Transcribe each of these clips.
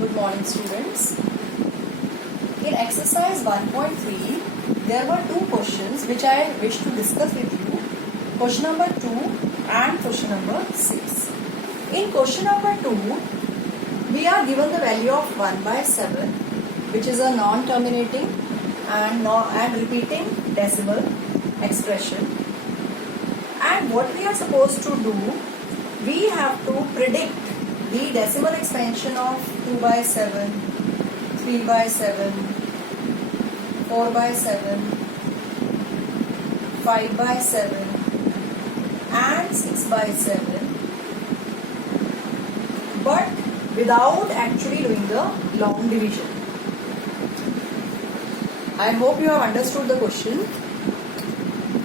Good morning, students. In exercise 1.3, there were two questions which I wish to discuss with you. Question number 2 and question number 6. In question number 2, we are given the value of 1 by 7, which is a non-terminating and repeating decimal expression. And what we are supposed to do, we have to predict the decimal expansion of 2 by 7, 3 by 7, 4 by 7, 5 by 7 and 6 by 7, but without actually doing the long division. I hope you have understood the question.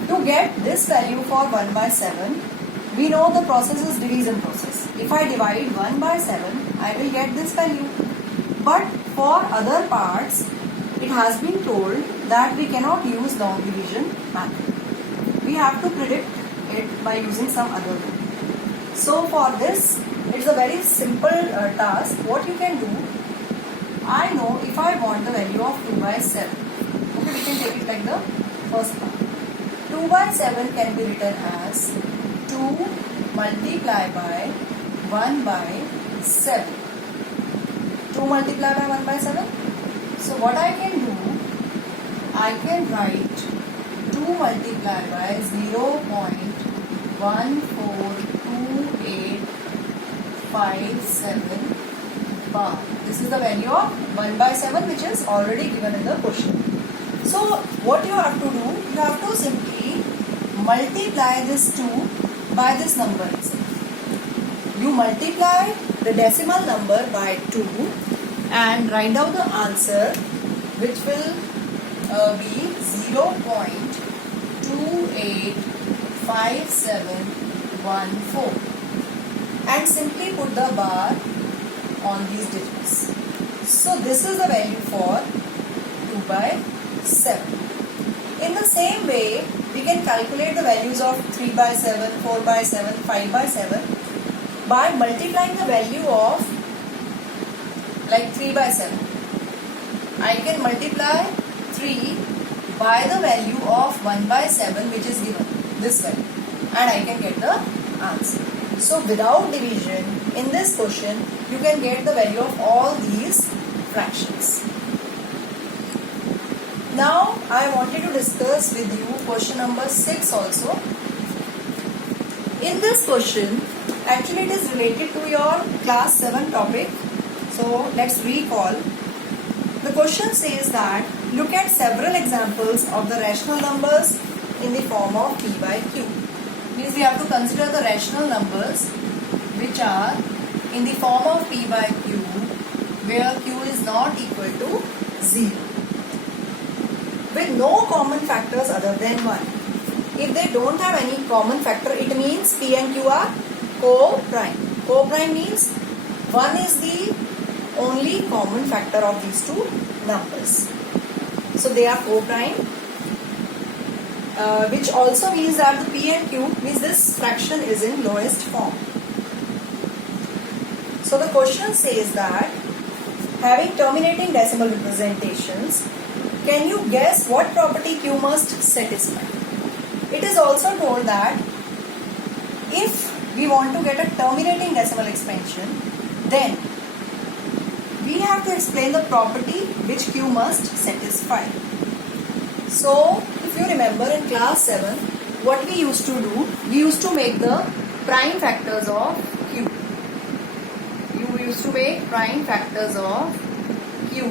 To get this value for 1 by 7, we know the process is division process. If I divide 1 by 7, I will get this value. But for other parts, it has been told that we cannot use long division method. We have to predict it by using some other way. So for this, it's a very simple task. What you can do, I know if I want the value of 2 by 7. Okay, we can take it like the first part. 2 by 7 can be written as 2 multiplied by 1 by 7. 2 multiplied by 1 by 7. So what I can do, I can write 2 multiplied by 0.142857 bar. This is the value of 1 by 7 which is already given in the question. So what you have to do, you have to simply multiply this 2 by this number itself. You multiply the decimal number by 2 and write down the answer, which will be 0.285714, and simply put the bar on these digits. So this is the value for 2 by 7. In the same way, we can calculate the values of 3 by 7, 4 by 7, 5 by 7 by multiplying the value of like 3 by 7. I can multiply 3 by the value of 1 by 7 which is given, this value, and I can get the answer. So without division, in this question, you can get the value of all these fractions. Now I wanted to discuss with you question number 6 also. In this question, actually it is related to your class 7 topic. So let's recall. The question says that look at several examples of the rational numbers in the form of p by q. Means we have to consider the rational numbers which are in the form of p by q, where q is not equal to 0, with no common factors other than 1. If they don't have any common factor, it means p and q are co-prime. Co-prime means 1 is the only common factor of these two numbers. So they are co-prime, which also means that the p and q means this fraction is in lowest form. So the question says that having terminating decimal representations, can you guess what property q must satisfy? It is also told that if we want to get a terminating decimal expansion, then we have to explain the property which q must satisfy. So if you remember in class 7, what we used to do, we used to make the prime factors of q. You used to make prime factors of q,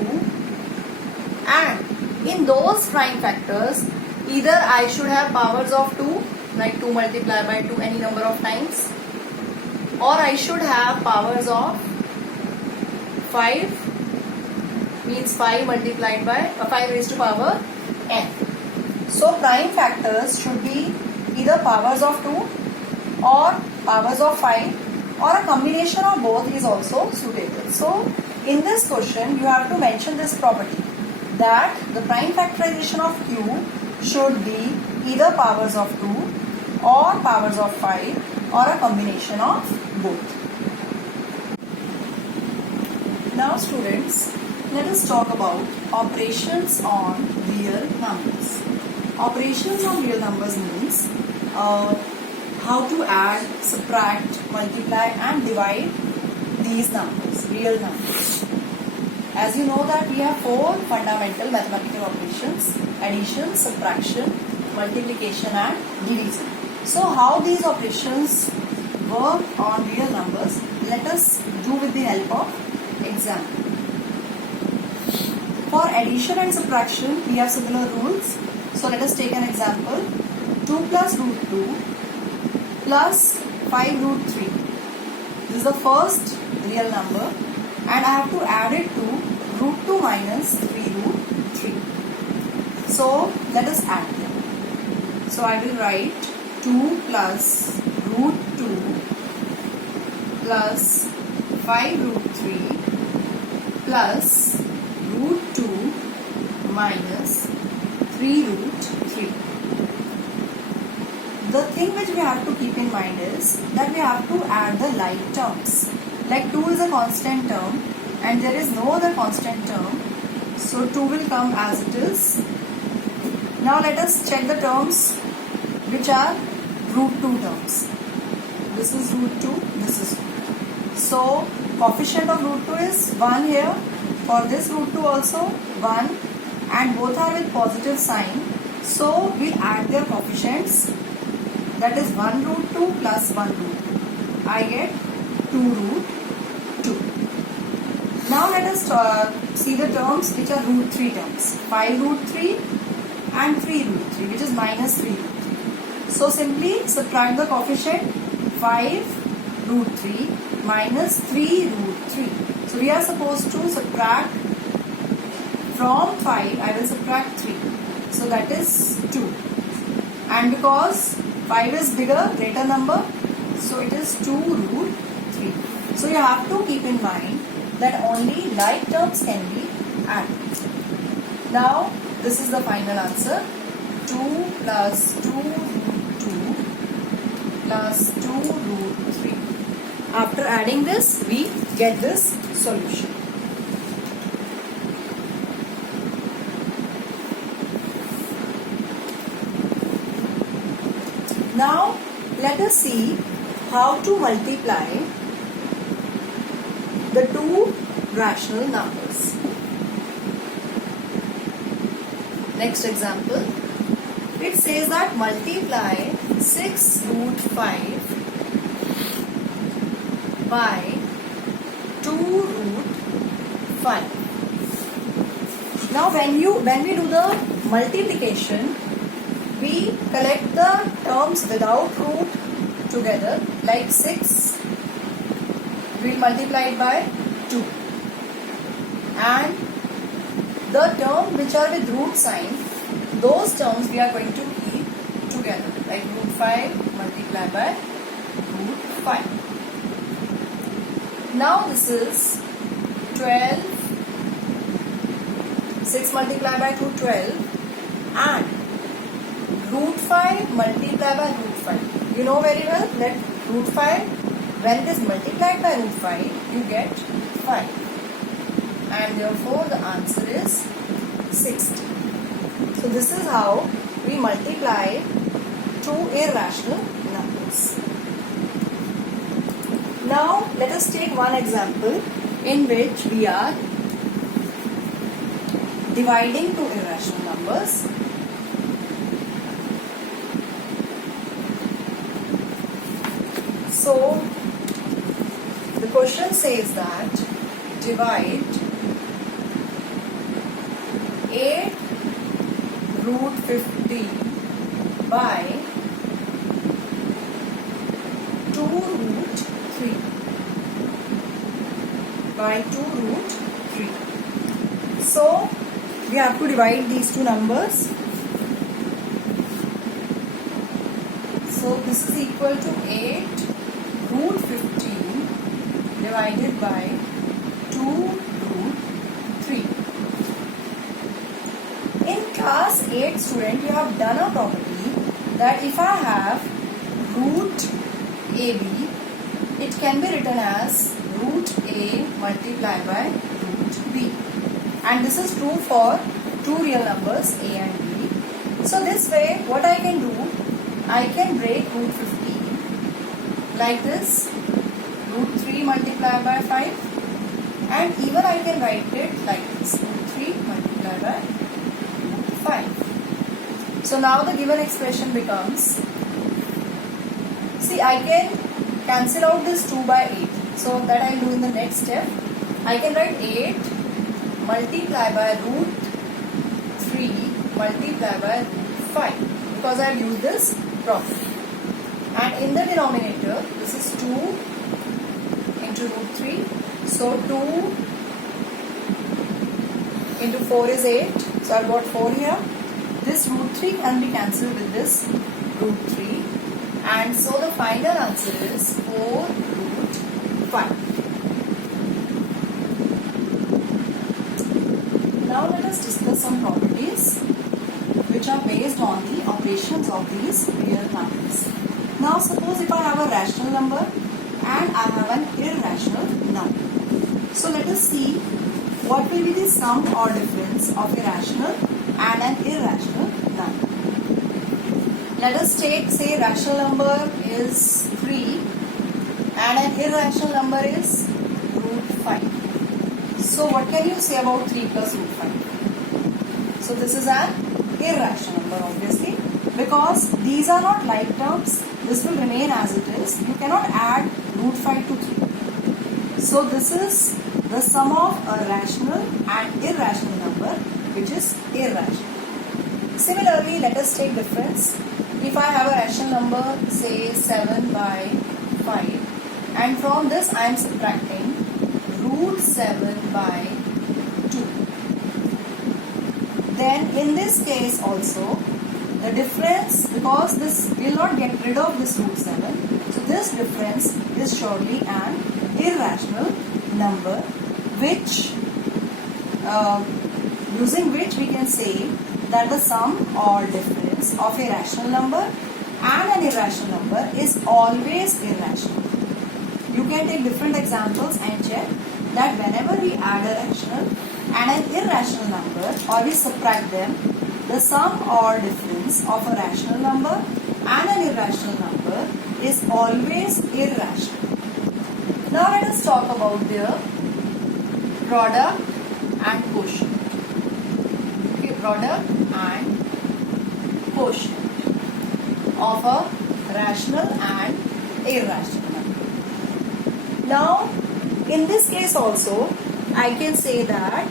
and in those prime factors, either I should have powers of 2, like 2 multiplied by 2 any number of times, or I should have powers of 5, means 5 multiplied by 5 raised to power n. So prime factors should be either powers of 2 or powers of 5, or a combination of both is also suitable. So in this question, you have to mention this property, that the prime factorization of q should be either powers of 2 or powers of 5 or a combination of both. Now Now students, let us talk about operations on real numbers. Operations on real numbers means how to add, subtract, multiply and divide these numbers, real numbers. As you know that we have four fundamental mathematical operations: addition, subtraction, multiplication and division. So how these operations work on real numbers, let us do with the help of example. For addition and subtraction, we have similar rules. So let us take an example. 2 plus root 2 plus 5 root 3. This is the first real number and I have to add it to root 2 minus 3 root 3. So let us add them. So I will write 2 plus root 2 plus 5 root 3 plus root 2 minus 3 root 3. The thing which we have to keep in mind is that we have to add the like terms. Like 2 is a constant term and there is no other constant term. So 2 will come as it is. Now let us check the terms which are root 2 terms. This is root 2, this is root 2. So coefficient of root 2 is 1 here. For this root 2 also 1 and both are with positive sign. So we'll add their coefficients. That is 1 root 2 plus 1 root 2. I get 2 root 2. Now let us see the terms which are root 3 terms. 5 root 3 and 3 root 3, which is minus 3 root 3. So simply subtract the coefficient 5 root 3 minus 3 root 3. So we are supposed to subtract from 5, I will subtract 3. So that is 2. And because 5 is bigger, greater number, so it is 2 root 3. So you have to keep in mind that only like terms can be added. Now this is the final answer. 2 plus 2 root 2 plus 2 root 3. After adding this, we get this solution. Now let us see how to multiply the two rational numbers. Next example, it says that multiply 6 root 5 by 2 root 5. Now when we do the multiplication, we collect the terms without root together, like 6, we will multiply it by 2. And the term which are with root sign, those terms we are going to keep together, like root 5 multiplied by root 5. Now this is 12, 6 multiplied by 2, 12, and root 5 multiplied by root 5. You know very well that root 5, when it is multiplied by root 5, you get 5. And therefore the answer is 60. So this is how we multiply two irrational numbers. Now let us take one example in which we are dividing two irrational numbers. So the question says that divide 8 root 15 by 2 root 3 by 2 root 3. So we have to divide these two numbers. So this is equal to 8 root 15 divided by 2 root 3. In class 8 student, you have done a property that if I have root AB, it can be written as root A multiplied by root and this is true for two real numbers a and b. So this way what I can do, I can break root 15 like this, root 3 multiplied by 5, and even I can write it like this, root 3 multiplied by 5. So now the given expression becomes, see, I can cancel out this 2 by 8. So that I will do in the next step. I can write 8 multiplied by root 3 multiplied by root 5 because I have used this property. And in the denominator, this is 2 into root 3. So 2 into 4 is 8. So I've got 4 here. This root 3 can be cancelled with this root 3. And so the final answer is 4 root 5. Now let us discuss some properties which are based on the operations of these real numbers. Now suppose if I have a rational number and I have an irrational number. So let us see what will be the sum or difference of a rational and an irrational number. Let us take, say, rational number is 3 and an irrational number is root 5. So what can you say about 3 plus root 5? So this is an irrational number obviously, because these are not like terms. This will remain as it is. You cannot add root 5 to 3. So this is the sum of a rational and irrational number, which is irrational. Similarly, let us take difference. If I have a rational number, say 7 by 5, and from this I am subtracting root 7 by 2. Then in this case also, the difference, because this will not get rid of this root 7, so this difference is surely an irrational number, which using which we can say that the sum or difference of a rational number and an irrational number is always irrational. You can take different examples and check that whenever we add a rational and an irrational number or we subtract them, the sum or difference of a rational number and an irrational number is always irrational. Now let us talk about their product and quotient. Okay, product and quotient of a rational and irrational number. Now, in this case also, I can say that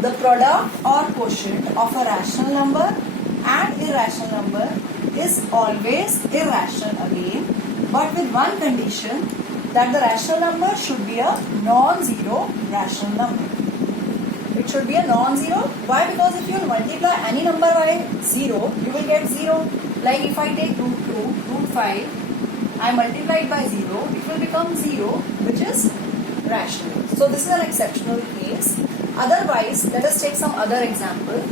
the product or quotient of a rational number and irrational number is always irrational again, but with one condition, that the rational number should be a non-zero rational number. It should be a non-zero. Why? Because if you multiply any number by 0, you will get 0. Like if I take root 2, root 5, I multiply it by 0, it will become 0, which is rational. So this is an exceptional case. Otherwise, let us take some other example.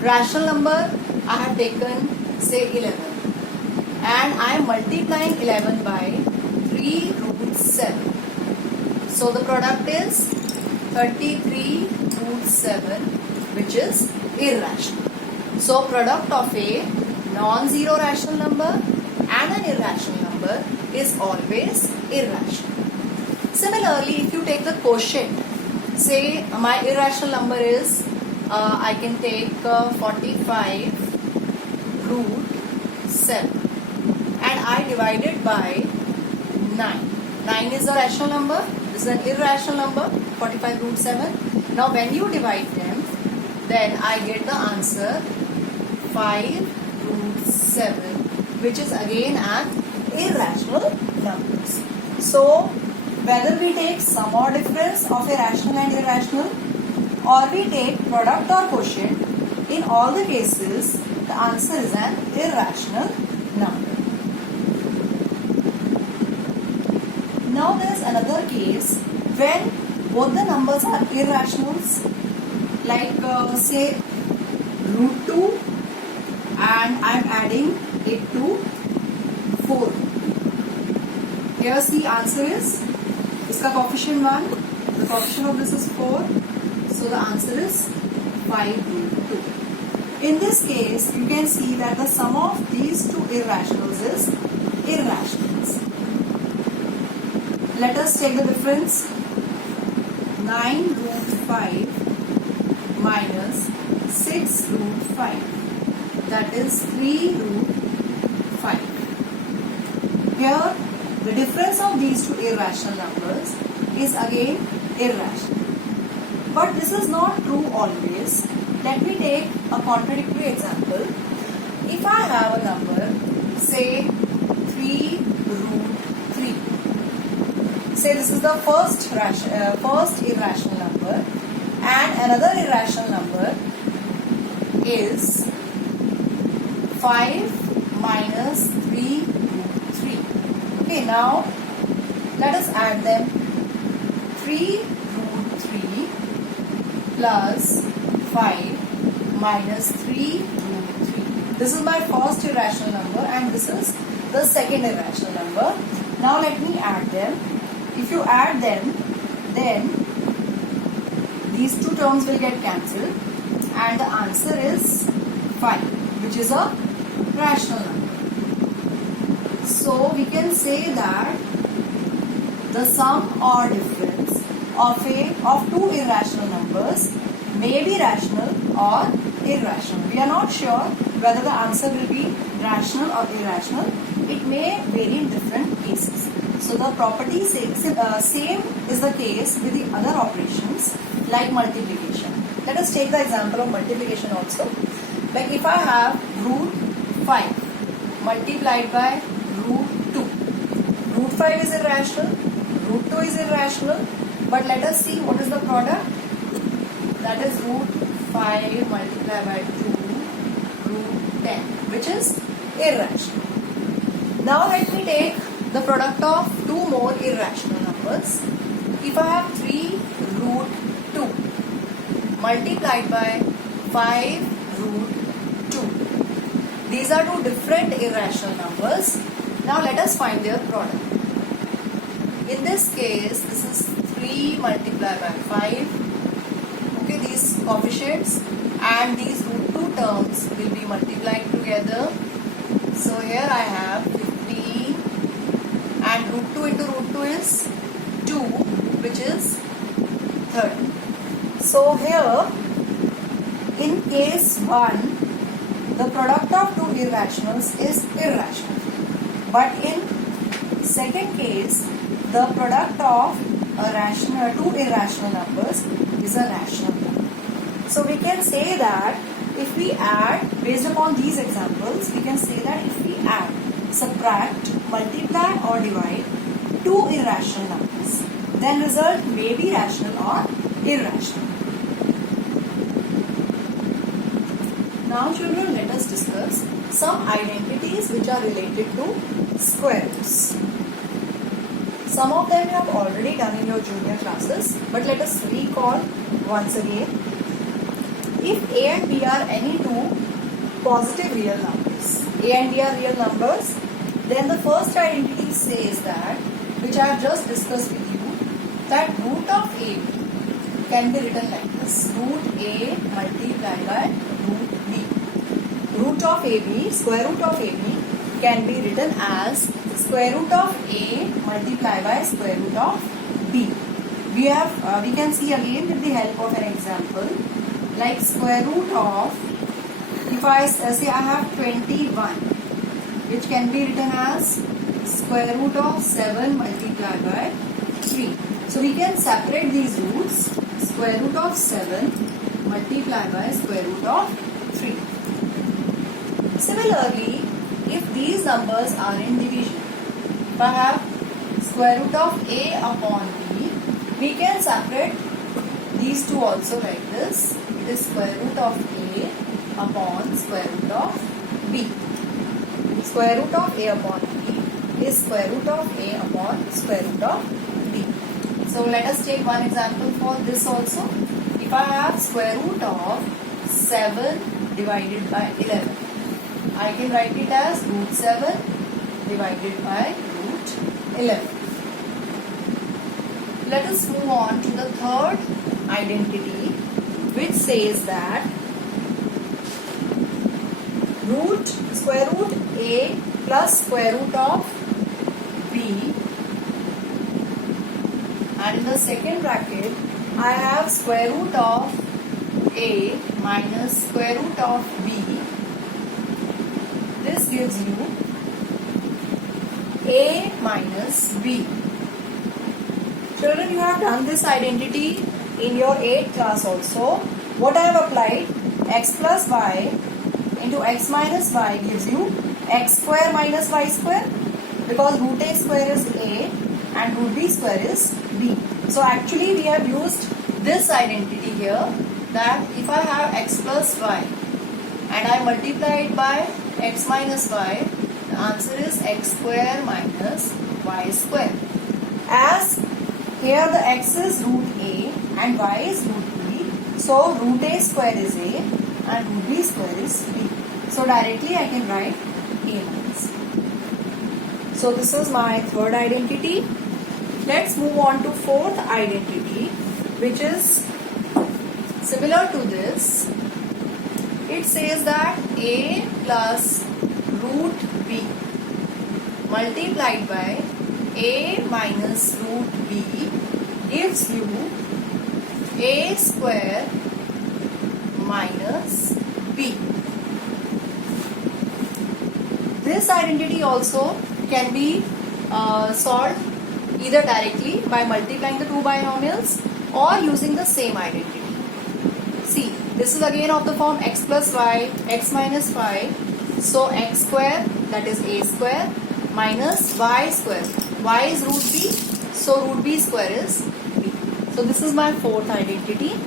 Rational number, I have taken say 11, and I am multiplying 11 by 3 root 7. So the product is 33 root 7, which is irrational. So product of a non-zero rational number and an irrational number is always irrational. Similarly, if you take the quotient, say my irrational number is, I can take 45 root 7 and I divide it by 9. 9 is a rational number, this is an irrational number, 45 root 7. Now when you divide them, then I get the answer 5 root 7, which is again an irrational number. So whether we take sum or difference of a rational and irrational, or we take product or quotient, in all the cases the answer is an irrational number. Now there is another case when both the numbers are irrationals, like say root 2 and I am adding it to 4. Here the answer is, iska coefficient 1, the coefficient of this is 4. So the answer is 5 root 2. In this case, you can see that the sum of these two irrationals is irrationals. Let us take the difference. 9 root 5 minus 6 root 5. That is 3 root 5. Here, the difference of these two irrational numbers is again irrational. But this is not true always. Let me take a contradictory example. If I have a number, say 3 root 3. Say this is the first irrational number, and another irrational number is 5 minus 3 root 3. Okay, now let us add them. 3 root 3 plus 5 minus 3 root 3. This is my first irrational number and this is the second irrational number. Now let me add them. If you add them, then these two terms will get cancelled and the answer is 5, which is a rational number. So we can say that the sum or difference of two irrational numbers may be rational or irrational. We are not sure whether the answer will be rational or irrational. It may vary in different cases. So the property same is the case with the other operations like multiplication. Let us take the example of multiplication also. Like if I have root 5 multiplied by root 2. Root 5 is irrational, root 2 is irrational, but let us see what is the product. That is root 5 multiplied by 2 root 10, which is irrational. Now let me take the product of two more irrational numbers. If I have 3 root 2 multiplied by 5 root 2. These are two different irrational numbers. Now let us find their product. In this case, this is 3 multiplied by 5. Okay, these coefficients and these root 2 terms will be multiplied together. So here I have 15 and root 2 into root 2 is 2, which is 30. So here in case 1, the product of two irrationals is irrational. But in second case, the product of two irrational numbers is a rational number. So we can say that if we add, based upon these examples, we can say that if we add, subtract, multiply or divide two irrational numbers, then result may be rational or irrational. Now children, let us discuss some identities which are related to square roots. Some of them you have already done in your junior classes, but let us recall once again. If A and B are any two positive real numbers, A and B are real numbers, then the first identity says that, which I have just discussed with you, that root of AB can be written like this: root A multiplied by root B. Root of AB, square root of AB can be written as square root of A multiplied by square root of B. We can see again with the help of an example, like square root of, if I say I have 21, which can be written as square root of 7 multiplied by 3. So we can separate these roots, square root of 7 multiplied by square root of 3. Similarly, if these numbers are in division, if I have square root of A upon B, we can separate these two also like this. It is square root of A upon square root of B. Square root of A upon B is square root of A upon square root of B. So let us take one example for this also. If I have square root of 7 divided by 11, I can write it as root 7 divided by root 11. Let us move on to the third identity, which says that square root a plus square root of b, and in the second bracket I have square root of a minus square root of b. This gives you a minus b. Children, you have done this identity in your 8th class also. What I have applied, x plus y into x minus y gives you x square minus y square, because root a square is a and root b square is b. So actually we have used this identity here, that if I have x plus y and I multiply it by x minus y, the answer is x square minus y square. As here the x is root a and y is root b, so root a square is a and root b square is b. So directly I can write a minus. So this is my third identity. Let's move on to fourth identity, which is similar to this. It says that a plus root b multiplied by a minus root b gives you a square minus b. This identity also can be solved either directly by multiplying the two binomials or using the same identity. See, this is again of the form x plus y, x minus y. So x square, that is a square, minus y square. Y is root b, so root b square is b. So this is my fourth identity.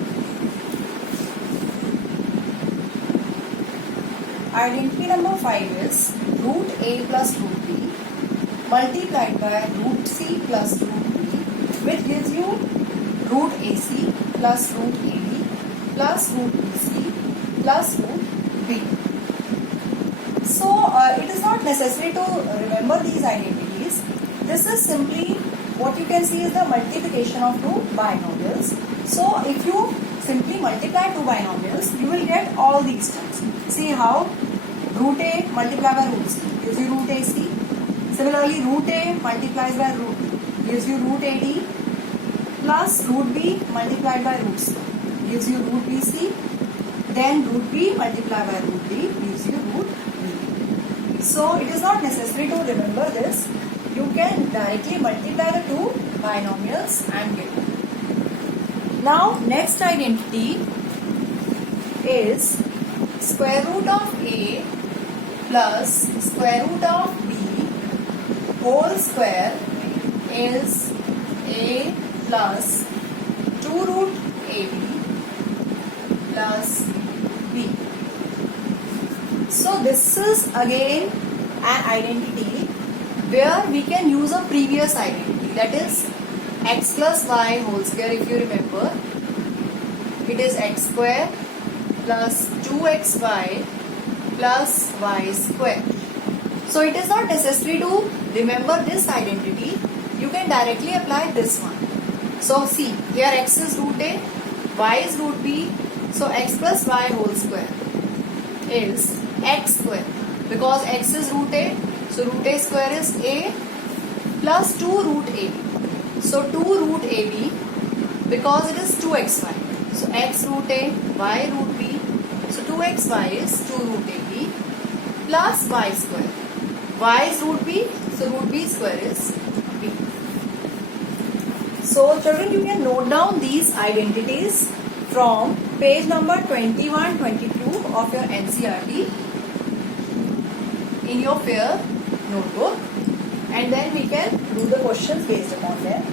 Identity number 5 is root a plus root b multiplied by root c plus root b, which gives you root ac plus root ab plus root bc plus root b. So it is not necessary to remember these identities. This is simply what you can see is the multiplication of two binomials. So if you simply multiply two binomials, you will get all these terms. See how root a multiplied by root c gives you root ac. Similarly, root a multiplies by root b gives you root ad, plus root b multiplied by root c gives you root bc. Then root b multiplied by root d gives you root b. So it is not necessary to remember this. You can directly multiply the two binomials and get it. Now next identity is square root of a plus square root of b whole square is a plus 2 root ab plus b. So this is again an identity where we can use a previous identity, that is x plus y whole square. If you remember, it is x square plus 2xy plus y square. So it is not necessary to remember this identity. You can directly apply this one. So see, here x is root a, y is root b. So x plus y whole square is x square. Because x is root a, so root a square is a plus 2 root ab. So 2 root ab, because it is 2xy. So x root a, y root b. So 2xy is 2 root ab plus y square. Y is root b, so root b square is b. So children, you can note down these identities from page number 21-22 of your NCERT in your fair notebook, and then we can do the questions based upon them.